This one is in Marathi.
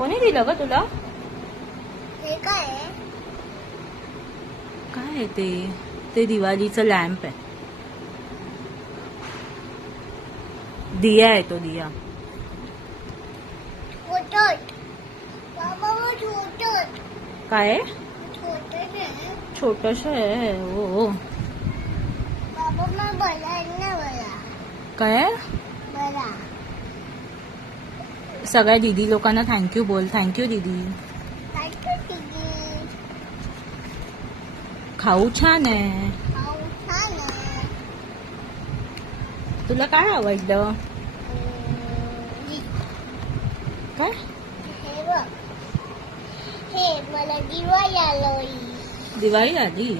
कोणी दिलं ग तुला? हे काय आहे? काय आहे ते? ते दिवाळीचं लॅम्प आहे. दिया आहे तो, दिया. छोटट. बाबा वो छोटट. काय आहे? छोटट आहे. छोटस आहे. हो. बाबा मला बरा आहे ना बरा. काय आहे? बरा. सगळ्या दीदी लोकांना थँक्यू बोल. थँक्यू दीदी. थँक्यू दीदी. खाऊ छान आहे. खाऊ छान आहे. तुला काय आवडलं? काय? हे बघ. हे मला दिवाळी आलोय. दिवाळी आली.